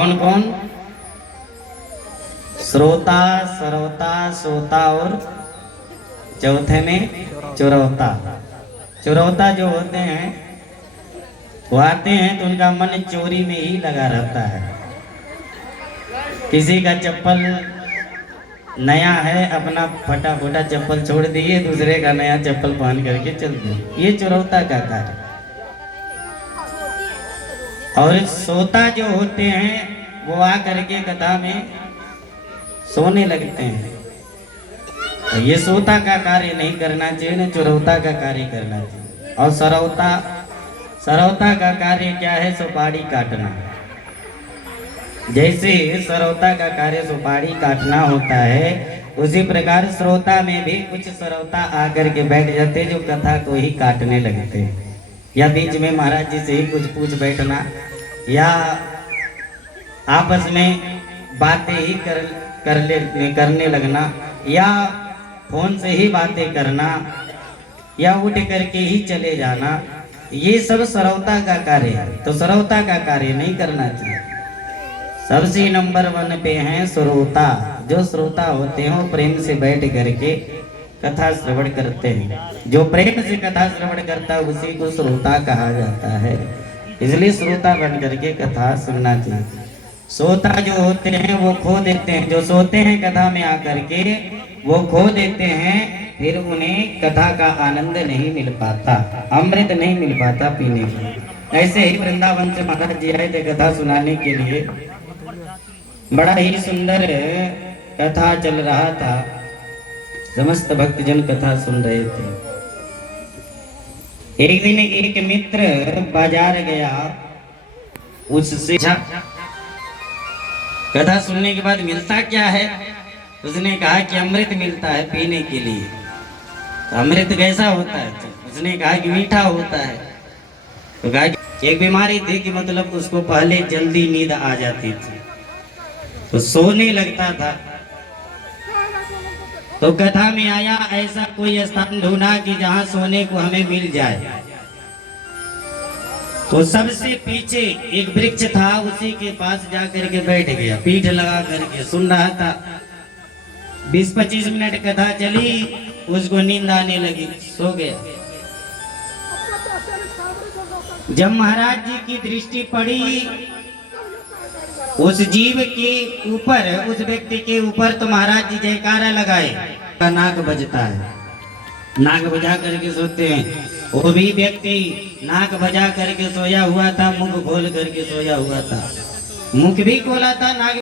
कौन कौन? श्रोता, सरवता, सोता और चौथे में चुरौता। चुरौता जो होते हैं वो आते हैं तो उनका मन चोरी में ही लगा रहता है। किसी का चप्पल नया है, अपना फटा फटा चप्पल छोड़ दिए, दूसरे का नया चप्पल पहन करके चल दिए। ये चुरौता का कार्य। और सोता जो होते हैं वो आ करके कथा में सोने लगते हैं। ये सोता का कार्य नहीं करना चाहिए, न चुरौता का कार्य करना चाहिए। और सरौता का कार्य क्या है? सुपारी काटना। जैसे सरौता का कार्य सुपारी काटना होता है, उसी प्रकार श्रोता में भी कुछ सरौता आकर के बैठ जाते जो कथा को ही काटने लगते हैं। या बीच में महाराज जी से ही कुछ पूछ बैठना, या आपस में बातें ही करने लगना, या फोन से ही बातें करना, या उठ करके ही चले जाना। ये सब सरौता का कार्य है। तो सरौता का कार्य नहीं करना चाहिए। सबसे नंबर 1 पे हैं श्रोता। जो श्रोता होते हैं वो प्रेम से बैठ करके कथा श्रवण करते हैं। जो प्रेम से कथा श्रवण करता है उसी को श्रोता कहा जाता है। इसलिए श्रोता बन करके कथा सुनना चाहिए। सोता जो होते हैं वो खो देते हैं। जो सोते हैं कथा में आकर के वो खो देते हैं, फिर उन्हें कथा का आनंद नहीं मिल पाता, अमृत नहीं मिल पाता पीने को। ऐसे ही वृंदावन से महाराज जी आए थे कथा सुनाने के लिए। बड़ा ही सुंदर कथा चल रहा था। समस्त भक्तजन कथा सुन रहे थे। एक दिन एक मित्र बाजार गया, उससे कथा सुनने के बाद मिलता क्या है? उसने कहा कि अमृत मिलता है पीने के लिए। तो अमृत कैसा होता है? उसने कहा कि मीठा होता है। तो कहा कि एक बीमारी थी कि मतलब उसको पहले जल्दी नींद आ जाती थी, तो सोने लगता था। तो कथा में आया ऐसा कोई स्थान ढूंढा कि जहां सोने को हमें मिल जाए। तो सबसे पीछे एक वृक्ष था, उसी के पास जाकर के बैठ गया, पीठ लगा करके सुन रहा था। 20-25 मिनट कथा चली, उसको नींद आने लगी, सो गया। जब महाराज जी की दृष्टि पड़ी उस जीव के ऊपर, उस व्यक्ति के ऊपर, तो महाराज जी जयकारा लगाए। नाक बजता है, नाक बजा करके सोते हैं। वो भी व्यक्ति नाक बजा करके सोया हुआ था, मुंह खोल करके सोया हुआ था। मुख भी खोला था, नाक